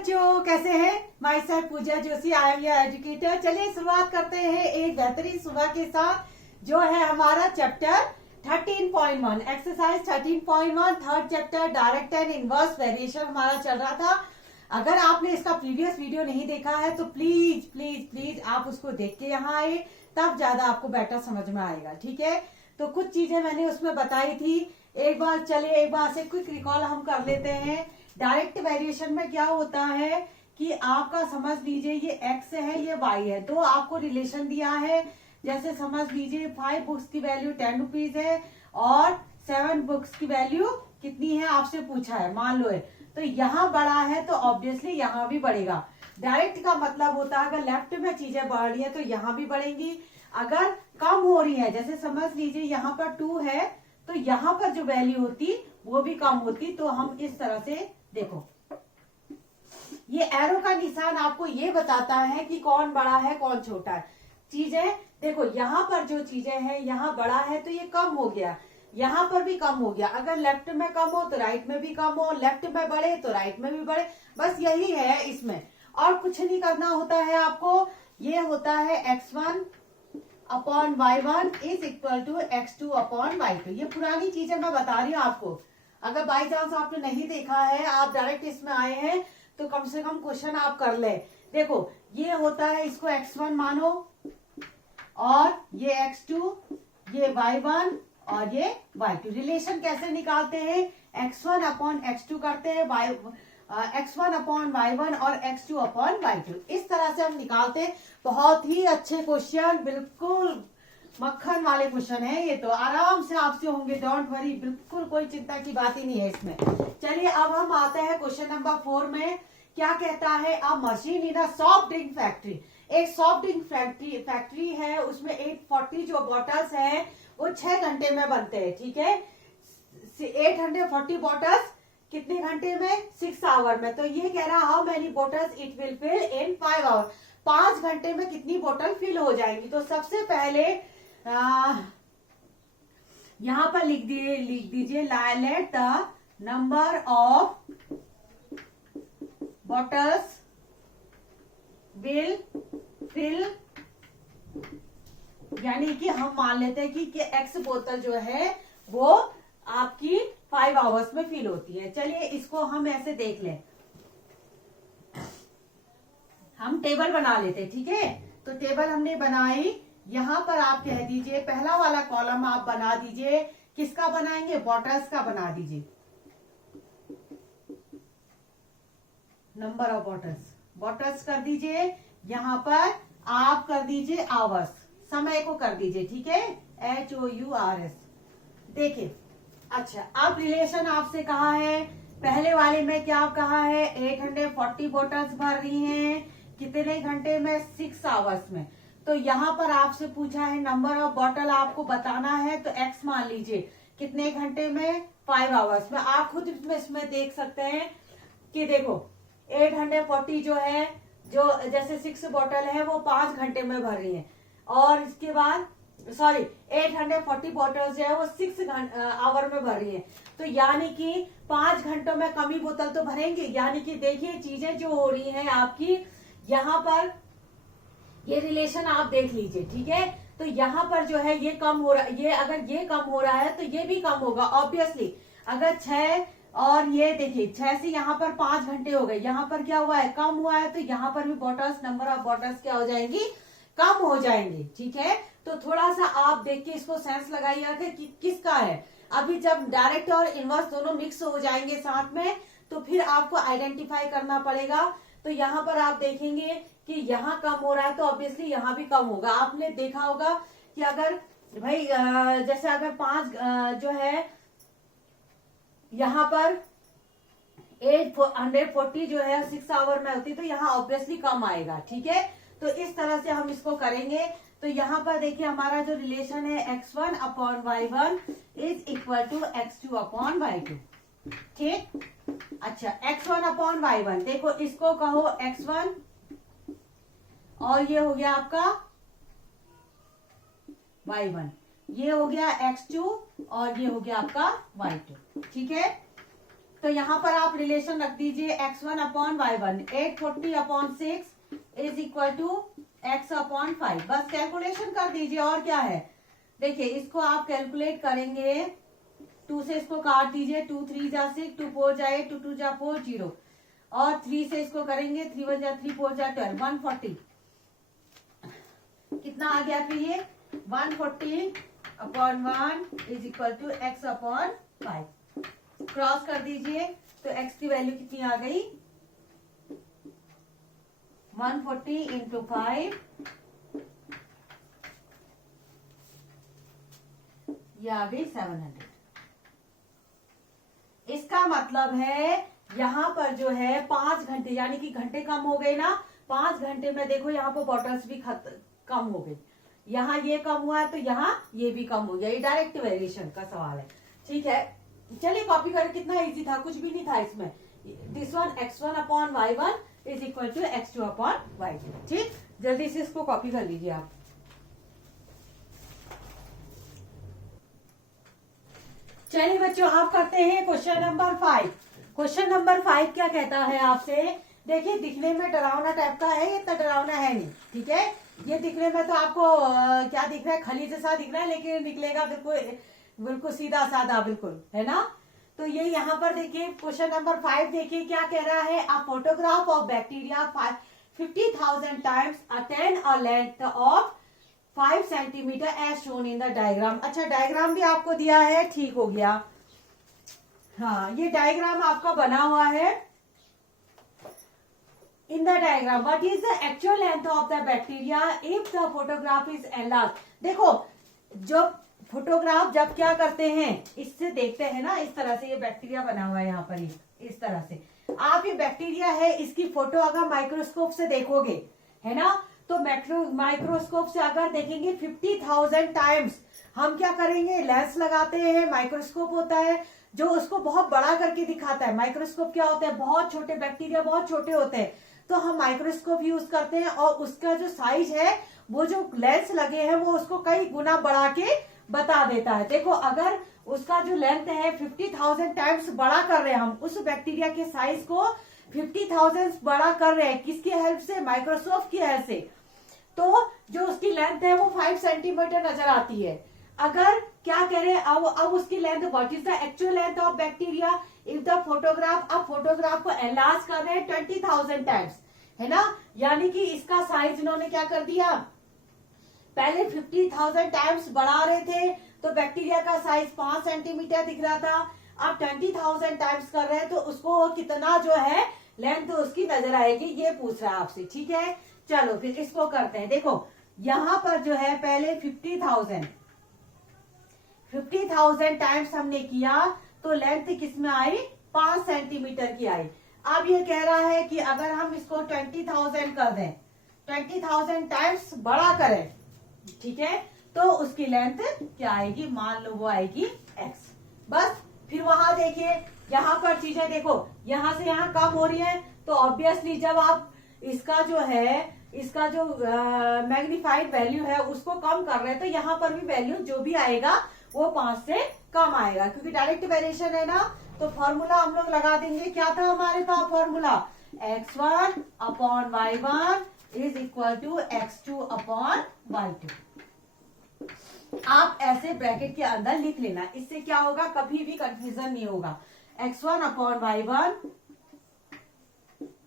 बच्चों, कैसे हैं? Myself Puja Joshi, I am your educator. चलिए शुरुआत करते हैं एक बेहतरीन सुबह के साथ, जो है हमारा chapter 13.1 exercise 13.1 third chapter direct and inverse variation हमारा चल रहा था। अगर आपने इसका प्रीवियस वीडियो नहीं देखा है तो प्लीज प्लीज प्लीज आप उसको देख के यहाँ आए, तब ज्यादा आपको बेटर समझ में आएगा। ठीक है, तो कुछ चीजें मैंने उसमें बताई थी। एक बार से क्विक रिकॉल हम कर लेते हैं। डायरेक्ट वेरिएशन में क्या होता है कि आपका समझ लीजिए ये x है, ये y है, दो आपको रिलेशन दिया है। जैसे समझ लीजिए 5 बुक्स की वैल्यू 10 रुपीज है और 7 बुक्स की वैल्यू कितनी है आपसे पूछा है, मान लो है। तो यहाँ बड़ा है तो ऑब्वियसली यहाँ भी बढ़ेगा। डायरेक्ट का मतलब होता है अगर लेफ्ट में चीजें बढ़ रही है तो यहाँ भी बढ़ेंगी। अगर कम हो रही है, जैसे समझ लीजिए यहाँ पर 2 है तो यहाँ पर जो वैल्यू होती वो भी कम होती। तो हम इस तरह से देखो, ये एरो का निशान आपको ये बताता है कि कौन बड़ा है कौन छोटा है। चीजें देखो, यहाँ पर जो चीजें हैं यहाँ बड़ा है तो ये कम हो गया, यहाँ पर भी कम हो गया। अगर लेफ्ट में कम हो तो राइट में भी कम हो, लेफ्ट में बढ़े तो राइट में भी बढ़े। बस यही है इसमें, और कुछ नहीं करना होता है आपको। ये होता है x1 upon y1 is equal to x2 upon y2। ये पुरानी चीजें मैं बता रही हूँ आपको। अगर बाई चांस आपने नहीं देखा है, आप डायरेक्ट इसमें आए हैं तो कम से कम क्वेश्चन आप कर ले। देखो ये होता है, इसको x1 मानो और ये x2, ये y1 और ये y2। रिलेशन कैसे निकालते हैं? x1 अपॉन x2 करते हैं, x1 अपॉन y1 और x2 अपॉन y2, इस तरह से हम निकालते हैं। बहुत ही अच्छे क्वेश्चन, बिल्कुल मक्खन वाले क्वेश्चन है ये, तो आराम से आपसे होंगे, डोंट वरी, बिल्कुल कोई चिंता की बात ही नहीं है इसमें। चलिए अब हम आते हैं क्वेश्चन नंबर 4 में। क्या कहता है? अ machine in a soft drink factory. एक सॉफ्ट ड्रिंक फैक्ट्री है, उसमें 840 जो बॉटल्स है वो 6 घंटे में बनते हैं। ठीक है, 840 बॉटल्स कितने घंटे में? 6 आवर में। तो ये कह रहा how many bottles it will fill in 5 hour. 5 घंटे में कितनी बोतल फिल हो जाएंगी? तो सबसे पहले यहां पर लिख दीजिए let the number of bottles will fill, यानी कि हम मान लेते हैं कि एक्स बोतल जो है वो आपकी 5 आवर्स में फिल होती है। चलिए इसको हम ऐसे देख लें, हम टेबल बना लेते। ठीक है, तो टेबल हमने बनाई। यहां पर आप कह दीजिए पहला वाला कॉलम आप बना दीजिए, किसका बनाएंगे? बॉटल्स का बना दीजिए, नंबर ऑफ बॉटल्स कर दीजिए। यहां पर आप कर दीजिए आवर्स, समय को कर दीजिए। ठीक है, HOURS। देखिए, अच्छा अब रिलेशन आपसे कहा है, पहले वाले में क्या कहा है? 840 बॉटल्स भर रही हैं कितने घंटे में? 6 आवर्स में। तो यहाँ पर आपसे पूछा है नंबर ऑफ बॉटल आपको बताना है, तो x मान लीजिए कितने घंटे में? 5 आवर्स में। आप खुद इसमें देख सकते हैं कि देखो 840 जो है, जो जैसे 6 बॉटल है वो 5 घंटे में भर रही है, और इसके बाद 840 बॉटल्स जो है वो 6 आवर में भर रही है। तो यानी कि 5 घंटों में कम ही बोतल तो भरेंगे। यानी कि देखिए चीजें जो हो रही हैं आपकी, यहाँ पर ये रिलेशन आप देख लीजिए। ठीक है, तो यहाँ पर जो है ये कम हो रहा है, ये अगर ये कम हो रहा है तो ये भी कम होगा ऑब्वियसली। अगर 6 और ये देखिए 6 से यहाँ पर 5 घंटे हो गए, यहाँ पर क्या हुआ है? कम हुआ है। तो यहाँ पर भी बॉटल्स, नंबर ऑफ बॉटल्स क्या हो जाएंगी? कम हो जाएंगी। ठीक है, तो थोड़ा सा आप देख के इसको सेंस लगाइएगा कि किसका है। अभी जब डायरेक्ट और इनवर्स दोनों मिक्स हो जाएंगे साथ में, तो फिर आपको आइडेंटिफाई करना पड़ेगा। तो यहाँ पर आप देखेंगे कि यहाँ कम हो रहा है तो ऑब्वियसली यहाँ भी कम होगा। आपने देखा होगा कि अगर भाई जैसे अगर 5 जो है यहाँ पर 840 जो है 6 आवर में होती, तो यहाँ ऑब्वियसली कम आएगा। ठीक है, तो इस तरह से हम इसको करेंगे। तो यहाँ पर देखिए हमारा जो रिलेशन है x1 upon y1 is equal to x2 upon y2। ठीक, अच्छा x1 अपॉन y1, देखो इसको कहो x1 और ये हो गया आपका y1, ये हो गया x2 और ये हो गया आपका y2। ठीक है, तो यहाँ पर आप रिलेशन रख दीजिए x1/y1 840/6 is equal to x/5। बस कैलकुलेशन कर दीजिए और क्या है। देखिए इसको आप कैलकुलेट करेंगे, 2 से इसको काट दीजिए, 2 3 जा 6, 2 4 जा 8, 2 2 जा 4 0, और 3 से इसको करेंगे, 3 1 जा 3 4 जा 12 140। कितना आ गया फिर ये 140/1 is equal to x/5। Cross कर दीजिए तो x की वैल्यू कितनी आ गई 140 इंटू 5, ये आ गई 700। इसका मतलब है यहाँ पर जो है 5 घंटे, यानी कि घंटे कम हो गए ना। 5 घंटे में देखो यहाँ पर बॉटल्स भी कम हो गई, यहाँ ये कम हुआ है तो यहाँ ये भी कम हो गया। ये डायरेक्ट वेरिएशन का सवाल है, ठीक है। चलिए कॉपी करें, कितना इजी था, कुछ भी नहीं था इसमें। This one x1/y1 is equal to x2/y2। ठीक, जल्दी से इसको कॉपी कर लीजिए आप। चलिए बच्चों आप करते हैं क्वेश्चन नंबर 5। क्वेश्चन नंबर 5 क्या कहता है आपसे। देखिए दिखने में डरावना टाइप का है, इतना डरावना है नहीं, ठीक है। ये दिखने में तो आपको क्या दिख रहा है, खली जैसा दिख रहा है, लेकिन निकलेगा बिल्कुल सीधा साधा, बिल्कुल, है ना। तो ये यहाँ पर देखिए क्वेश्चन नंबर 5 देखिए क्या कह रहा है। A photograph of bacteria 50,000 times attain a length of 5 centimetre as shown in the diagram. अच्छा डायग्राम भी आपको दिया है, ठीक हो गया। हाँ ये डायग्राम आपका बना हुआ है। इन the diagram what is the actual length of the bacteria if the photograph is enlarge. देखो जो फोटोग्राफ जब क्या करते हैं, इससे देखते हैं ना, इस तरह से ये बैक्टीरिया बना हुआ है यहाँ पर, इस तरह से आप ये बैक्टीरिया है, इसकी फोटो अगर माइक्रोस्कोप से देखोगे, है ना, तो माइक्रोस्कोप से अगर देखेंगे 50,000 टाइम्स, हम क्या करेंगे लेंस लगाते हैं, माइक्रोस्कोप होता है जो उसको बहुत बड़ा करके दिखाता है। माइक्रोस्कोप क्या होता है, बहुत छोटे बैक्टीरिया बहुत छोटे होते हैं, तो हम माइक्रोस्कोप यूज करते हैं और उसका जो साइज है, वो जो लेंस लगे हैं वो उसको कई गुना बढ़ा के बता देता है। देखो अगर उसका जो लेंथ है 50,000 टाइम्स बड़ा कर रहे हैं हम उस बैक्टीरिया के साइज को 50,000 बड़ा कर रहे हैं, किसकी हेल्प से, माइक्रोस्कोप की हेल्प से, तो जो उसकी लेंथ है वो 5 सेंटीमीटर नजर आती है। अगर क्या कह रहे हैं अब उसकी length, what is the actual length of bacteria if the photograph, अब फोटोग्राफ को एनलार्ज कर रहे हैं 20,000 टाइम्स, है ना, यानी कि इसका साइज इन्होंने क्या कर दिया, पहले 50,000 टाइम्स बढ़ा रहे थे तो बैक्टीरिया का साइज 5 सेंटीमीटर दिख रहा था, अब 20,000 टाइम्स कर रहे हैं तो उसको कितना जो है लेंथ उसकी नजर आएगी, ये पूछ रहा है आपसे, ठीक है। चलो फिर इसको करते हैं। देखो यहां पर जो है पहले 50,000 टाइम्स हमने किया तो लेंथ किसमें आई, 5 सेंटीमीटर की आई। अब ये कह रहा है कि अगर हम इसको 20,000 कर दें, 20,000 टाइम्स बड़ा करें, ठीक है, तो उसकी लेंथ क्या आएगी, मान लो वो आएगी x। बस फिर वहां देखिए यहाँ पर चीजें देखो, यहाँ से यहाँ कम हो रही है, तो ऑब्वियसली जब आप इसका जो है, इसका जो मैग्नीफाइड वैल्यू है उसको कम कर रहे हैं तो यहाँ पर भी वैल्यू जो भी आएगा वो 5 से कम आएगा, क्योंकि डायरेक्ट वेरिएशन है ना। तो फॉर्मूला हम लोग लगा देंगे, क्या था हमारे पास formula, x1/y1 is equal to x2/y2। आप ऐसे ब्रैकेट के अंदर लिख लेना, इससे क्या होगा, कभी भी कंफ्यूजन नहीं होगा। x1/y1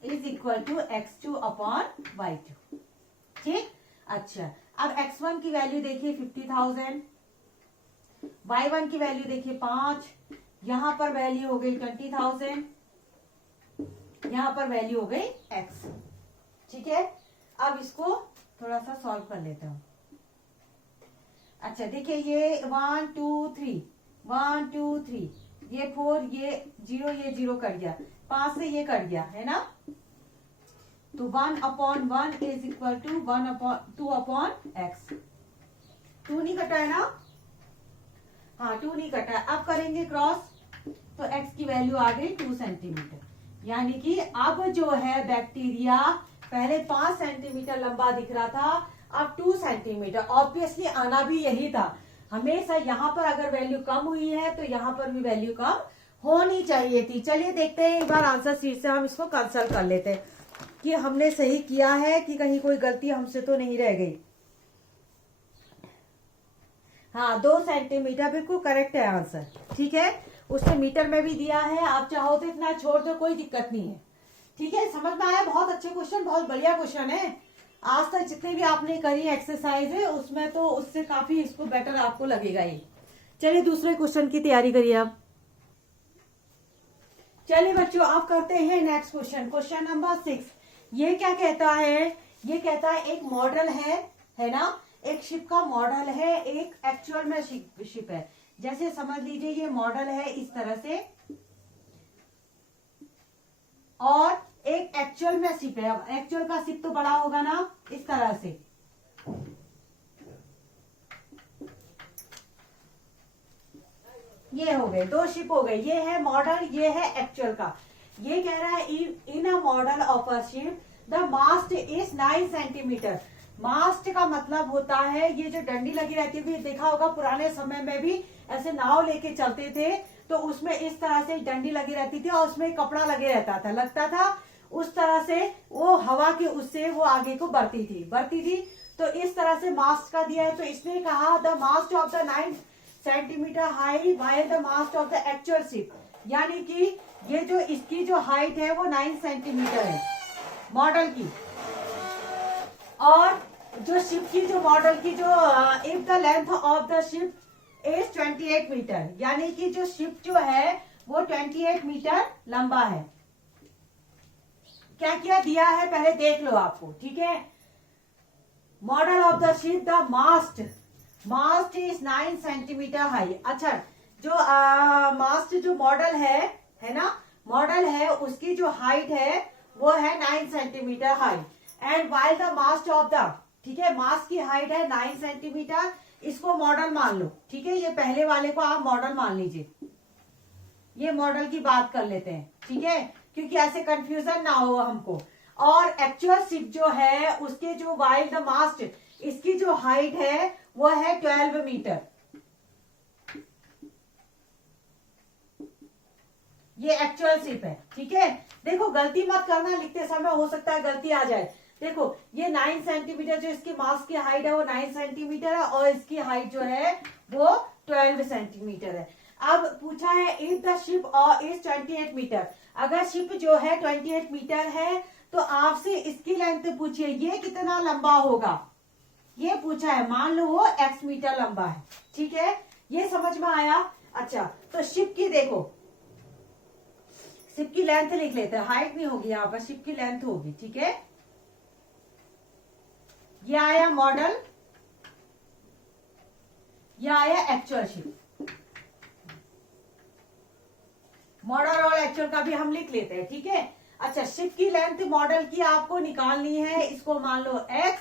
is equal to x2/y2, ठीक। अच्छा अब x1 की वैल्यू देखिए 50,000, y1 की वैल्यू देखिए 5, यहां पर वैल्यू हो गई 20,000, यहां पर वैल्यू हो गई x, ठीक है। अब इसको थोड़ा सा सॉल्व कर लेते हैं। अच्छा देखिए ये 1 2 3 1 2 3, ये 4, ये 0 कट गया, 5 से ये कट गया, है ना, तो 1/1 इज इक्वल टू 2/x। 2 नहीं कटा है ना, हाँ 2 नहीं कटा है। अब करेंगे क्रॉस तो x की वैल्यू आ गई 2 सेंटीमीटर, यानी कि अब जो है बैक्टीरिया पहले 5 सेंटीमीटर लंबा दिख रहा था, अब 2 सेंटीमीटर। ऑब्वियसली आना भी यही था, हमेशा यहाँ पर अगर वैल्यू कम हुई है तो यहाँ पर भी वैल्यू कम होनी चाहिए थी। चलिए देखते हैं एक बार आंसर शीट से हम इसको कंसल्ट कर लेते हैं कि हमने सही किया है कि कहीं कोई गलती हमसे तो नहीं रह गई। हाँ 2 सेंटीमीटर बिल्कुल करेक्ट है आंसर। ठीक है, उसने मीटर में भी दिया है, आप चाहो तो इतना छोड़ दो, कोई दिक्कत नहीं है। ठीक है, समझ में आया? बहुत अच्छे क्वेश्चन, बहुत बढ़िया क्वेश्चन है। आज तक जितने भी आपने करी एक्सरसाइज है उसमें तो उससे काफी इसको बेटर आपको लगेगा ही। चलिए दूसरे क्वेश्चन की तैयारी करिए आप। चलिए बच्चों आप करते हैं नेक्स्ट क्वेश्चन, क्वेश्चन नंबर 6। ये क्या कहता है? ये कहता है एक मॉडल है ना, एक शिप का मॉडल है, एक एक्चुअल में शिप है। जैसे समझ लीजिए ये मॉडल है इस तरह से, और एक एक्चुअल में शिप है। अब एक्चुअल का शिप तो बड़ा होगा ना, इस तरह से। ये हो गए 2 शिप हो गए, ये है मॉडल, ये है एक्चुअल का। ये कह रहा है in a model of a ship the mast is 9 centimetre. Mast का मतलब होता है ये जो डंडी लगी रहती है, देखा होगा पुराने समय में भी ऐसे नाव लेके चलते थे तो उसमें इस तरह से डंडी लगी रहती थी और उसमें कपड़ा लगे रहता था, लगता था, उस तरह से वो हवा के उससे वो आगे को बढ़ती थी। तो इस तरह से मास्ट का दिया है। तो इसने कहा the mast of the 9 centimetre high while the mast of the actual ship, यानी कि ये जो इसकी जो हाइट है वो 9 सेंटीमीटर है मॉडल की, और जो शिप की जो मॉडल की जो if the length of the ship is 28 metre, यानी कि जो शिप जो है वो 28 मीटर लंबा है। क्या क्या दिया है पहले देख लो आपको। ठीक है, model of the ship the mast is 9 centimetre high. अच्छा, जो मास्ट जो मॉडल है ना, मॉडल है उसकी जो हाइट है वो है 9 centimetre high. And while the mast of the, ठीक है, मास्ट की हाइट है 9 सेंटीमीटर, इसको मॉडल मान लो। ठीक है, ये पहले वाले को आप मॉडल मान लीजिए, ये मॉडल की बात कर लेते हैं। ठीक है, क्योंकि ऐसे कंफ्यूजन ना हो हमको। और एक्चुअल शिप जो है उसके जो वाइल द मास्ट, इसकी जो हाइट है वो है 12 मीटर। ये एक्चुअल शिप है। ठीक है, देखो गलती मत करना, लिखते समय हो सकता है गलती आ जाए। देखो ये 9 सेंटीमीटर जो इसकी मास्क की हाइट है वो 9 सेंटीमीटर है, और इसकी हाइट जो है वो 12 सेंटीमीटर है। अब पूछा है if the ship is 28 metre, अगर शिप जो है 28 मीटर है तो आपसे इसकी लेंथ पूछिए ये कितना लंबा होगा, ये पूछा है। मान लो वो x मीटर लंबा है। ठीक है, ये समझ में आया? अच्छा, तो शिप की देखो, शिप की लेंथ लिख लेते हैं, हाइट नहीं होगी यहाँ पर, शिप की लेंथ होगी। ठीक है, ये आया मॉडल, ये आया एक्चुअल शिप। मॉडल और एक्चुअल का भी हम लिख लेते हैं। ठीक है, अच्छा, शिप की लेंथ मॉडल की आपको निकालनी है, इसको मान लो x,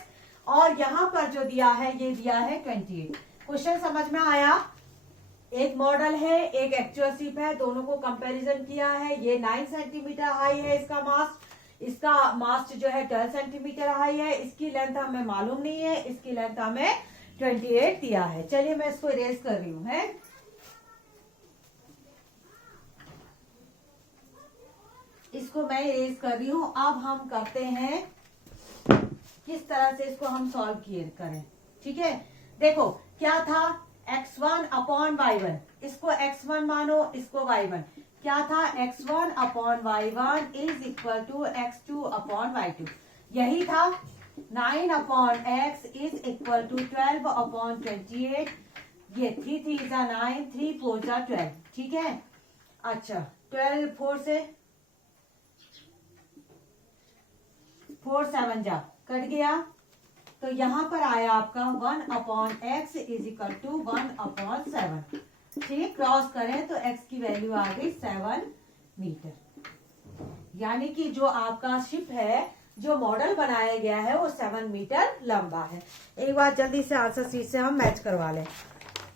और यहां पर जो दिया है ये दिया है 28। क्वेश्चन समझ में आया? एक मॉडल है, एक एक्चुअल शिप है, दोनों को कंपैरिजन किया है। ये 9 सेंटीमीटर हाई है इसका मास्ट, इसका मास्ट जो है 12 सेंटीमीटर हाई है। इसकी लेंथ हमें मालूम नहीं है, इसकी लेंथ हमें 28 दिया है। चलिए मैं इसको इरेज कर रही हूँ, है इसको मैं इरेज कर रही हूँ। अब हम करते हैं किस तरह से इसको हम सॉल्व किए करें। ठीक है, देखो क्या था, x1 अपॉन y1, इसको x1 मानो, इसको y1। क्या था, x1 upon y1 is equal to x2 upon y2, यही था। 9 upon x is equal to 12 upon 28, ये 3 3 जा 9, 3 4 जा 12। ठीक है, अच्छा 12 4 से 4 7 जा कट गया, तो यहां पर आया आपका 1 upon x is equal to 1 upon 7। ठीक, क्रॉस करें तो x की वैल्यू आ गई 7 मीटर, यानी कि जो आपका शिप है, जो मॉडल बनाया गया है वो 7 मीटर लंबा है। एक बार जल्दी से आंसर शीट से हम मैच करवा लें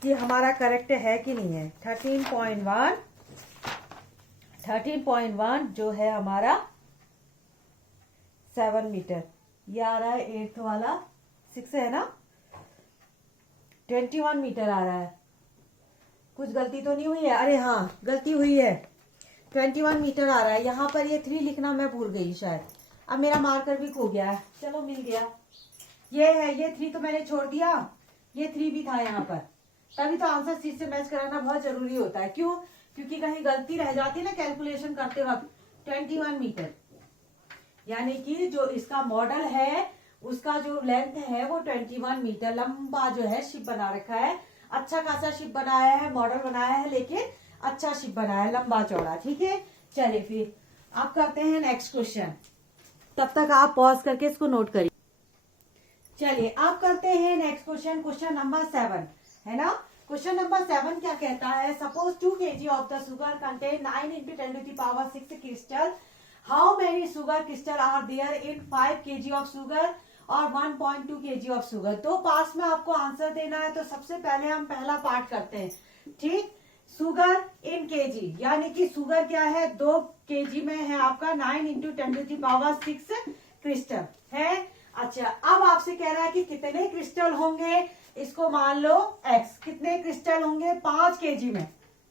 कि हमारा करेक्ट है कि नहीं है। 13.1 जो है हमारा 7 मीटर, ये आ रहा है 8th वाला 6 है ना, 21 मीटर आ रहा है। कुछ गलती तो नहीं हुई है? अरे हाँ गलती हुई है, 21 मीटर आ रहा है। यहाँ पर ये 3 लिखना मैं भूल गई शायद, अब मेरा मार्कर भी खो गया है, चलो मिल गया। ये है, ये 3 तो मैंने छोड़ दिया, ये 3 भी था यहाँ पर, तभी तो आंसर सी से मैच कराना बहुत जरूरी होता है। क्यों? क्योंकि कहीं गलती रह जाती है ना कैलकुलेशन करते वक्त। 21 मीटर यानी कि जो इसका मॉडल है उसका जो लेंथ है वो 21 मीटर लंबा जो है शिप बना रखा है। अच्छा खासा शिप बनाया है, मॉडल बनाया है, लेकिन अच्छा शिप बनाया है, लंबा चौड़ा। ठीक है, चलिए फिर आप करते हैं नेक्स्ट क्वेश्चन। तब तक आप पॉज करके इसको नोट करिए। चलिए आप करते हैं नेक्स्ट क्वेश्चन, क्वेश्चन नंबर 7 है ना। क्वेश्चन नंबर 7 क्या कहता है? Suppose 2 kg of the sugar contain 9 into 10 to the power 6 crystal. How many sugar crystal are there in 5 kg of sugar और 1.2 kg ऑफ शुगर। 2 पार्ट्स में आपको answer देना है, तो सबसे पहले हम पहला पार्ट करते हैं। ठीक, शुगर इन केजी, यानी कि शुगर क्या है 2 kg में है आपका 9 into 10 to the power 6 crystal है। अच्छा, अब आपसे कह रहा है कि कितने क्रिस्टल होंगे, इसको मान लो x। कितने क्रिस्टल होंगे 5 kg में,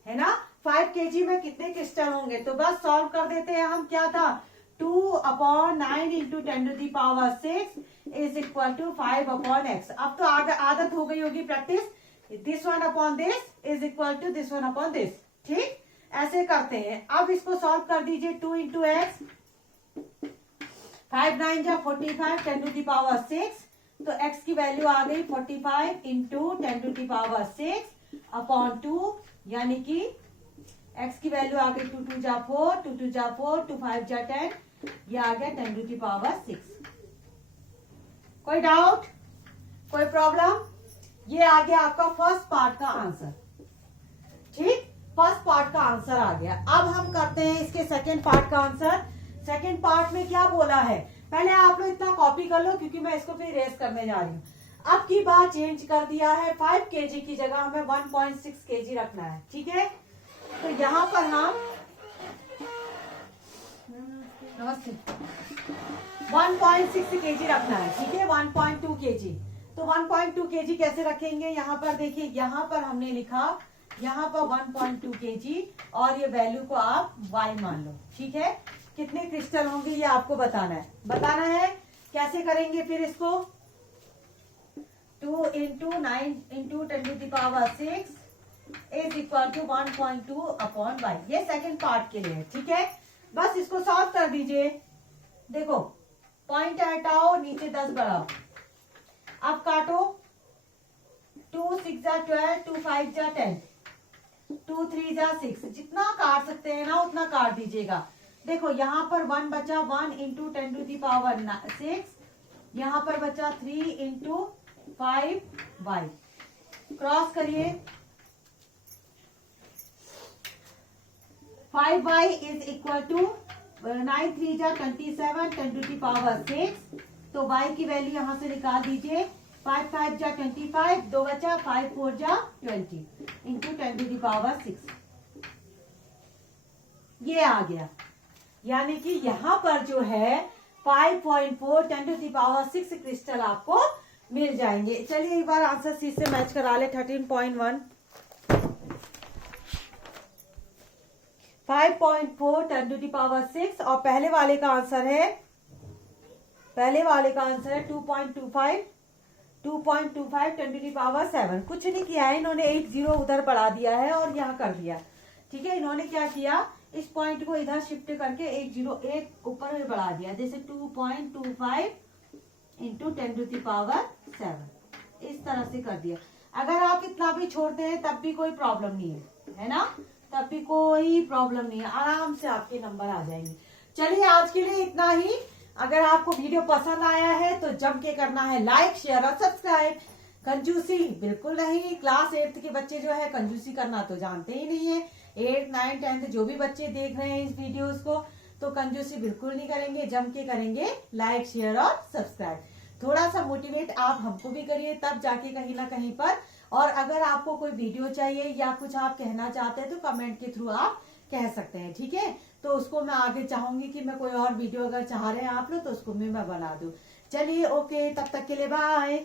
है ना। 5 kg में कितने क्रिस्टल होंगे, तो बस सॉल्व कर देते हैं हम। क्या था 2/9 into 10 to the power 6 is equal to 5/x। अब तो आदत हो गई होगी practice. This 1 upon this is equal to this 1 upon this। ठीक, ऐसे करते हैं। अब इसको सॉल्व कर दीजिए। 2 into x, 5 9 जा 45, 10 to the power 6, तो x की वैल्यू आ गई 45 into 10 to the power 6 upon 2, यानी कि x की वैल्यू आ गई 2 2 जा 4, 2 2 जा 4, 2 5 जा 10, ये आ गया 10 to the power 6। कोई डाउट, कोई प्रॉब्लम? ये आ गया आपका फर्स्ट पार्ट का आंसर। ठीक, फर्स्ट पार्ट का आंसर आ गया। अब हम करते हैं इसके सेकेंड पार्ट का आंसर। सेकेंड पार्ट में क्या बोला है, पहले आप लोग इतना कॉपी कर लो क्योंकि मैं इसको फिर रेस करने जा रही हूँ। अब की बार चेंज कर दिया है, 5 kg की जगह हमें 1.6 kg रखना है। ठीक है, तो यहाँ पर हम नमस्ते 1.6 kg रखना है। ठीक है, 1.2 kg, तो 1.2 kg कैसे रखेंगे? यहाँ पर देखिए, यहाँ पर हमने लिखा यहाँ पर 1.2 kg और ये वैल्यू को आप y मान लो। ठीक है, कितने क्रिस्टल होंगे ये आपको बताना है। बताना है कैसे करेंगे फिर इसको? 2 into 9 into 10 to the power 6 is equal to 1.2 upon y। ये सेकंड पार्ट के लिए है। ठीक है, बस इसको सॉल्व कर दीजिए। देखो पॉइंट हटाओ, नीचे 10 बढ़ाओ, अब काटो। 2 6 जा 12, 2 5 जा 10, 2 3 जा 6, जितना काट सकते हैं ना उतना काट दीजिएगा। देखो यहाँ पर 1 बचा, 1 into 10 to the power 6, यहाँ पर बचा 3 into 5y। क्रॉस करिए, 5y is equal to 9 3 जा 27, 10 to the power 6, तो y की वैल्यू यहाँ से निकाल दीजिए। 5 5 जा 25, 2 बचा, 5 4 जा 20 into 10 to the power 6, ये आ गया। यानी कि यहाँ पर जो है 5.4 10 to the power 6 क्रिस्टल आपको मिल जाएंगे। चलिए एक बार आंसर सी से मैच करा ले। 13.1 5.4 10 to the power 6 और पहले वाले का आंसर है 2.25 10 to the power 7। कुछ नहीं किया है इन्होंने, एक 0 उधर बढ़ा दिया है और यहाँ कर दिया। ठीक है, इन्होंने क्या किया, इस पॉइंट को इधर शिफ्ट करके एक 0 एक ऊपर में बढ़ा दिया, जैसे 2.25 into 10 to the power 7, इस तरह से कर दिया। अगर आप इतना भी छोड़ते हैं तब भी कोई प्रॉब्लम नहीं है ना, तब भी कोई प्रॉब्लम नहीं है, आराम से आपके नंबर आ जाएंगे। चलिए आज के लिए इतना ही। अगर आपको वीडियो पसंद आया है तो जम के करना है लाइक शेयर और सब्सक्राइब। कंजूसी बिल्कुल नहीं, क्लास 8 के बच्चे जो है कंजूसी करना तो जानते ही नहीं है। 8 9 10 जो भी बच्चे देख रहे हैं इस वीडियोस को, तो कंजूसी बिल्कुल नहीं करेंगे, जम के करेंगे लाइक शेयर और सब्सक्राइब। थोड़ा सा मोटिवेट आप हमको भी करिए, तब जाके कहीं ना कहीं पर। और अगर आपको कोई वीडियो चाहिए या कुछ आप कहना चाहते हैं तो कमेंट के थ्रू आप कह सकते हैं। ठीक है, तो उसको मैं आगे चाहूंगी कि मैं कोई और वीडियो अगर चाह रहे हैं आप लोग तो उसको मैं बना दूं। चलिए ओके, तब तक के लिए बाय।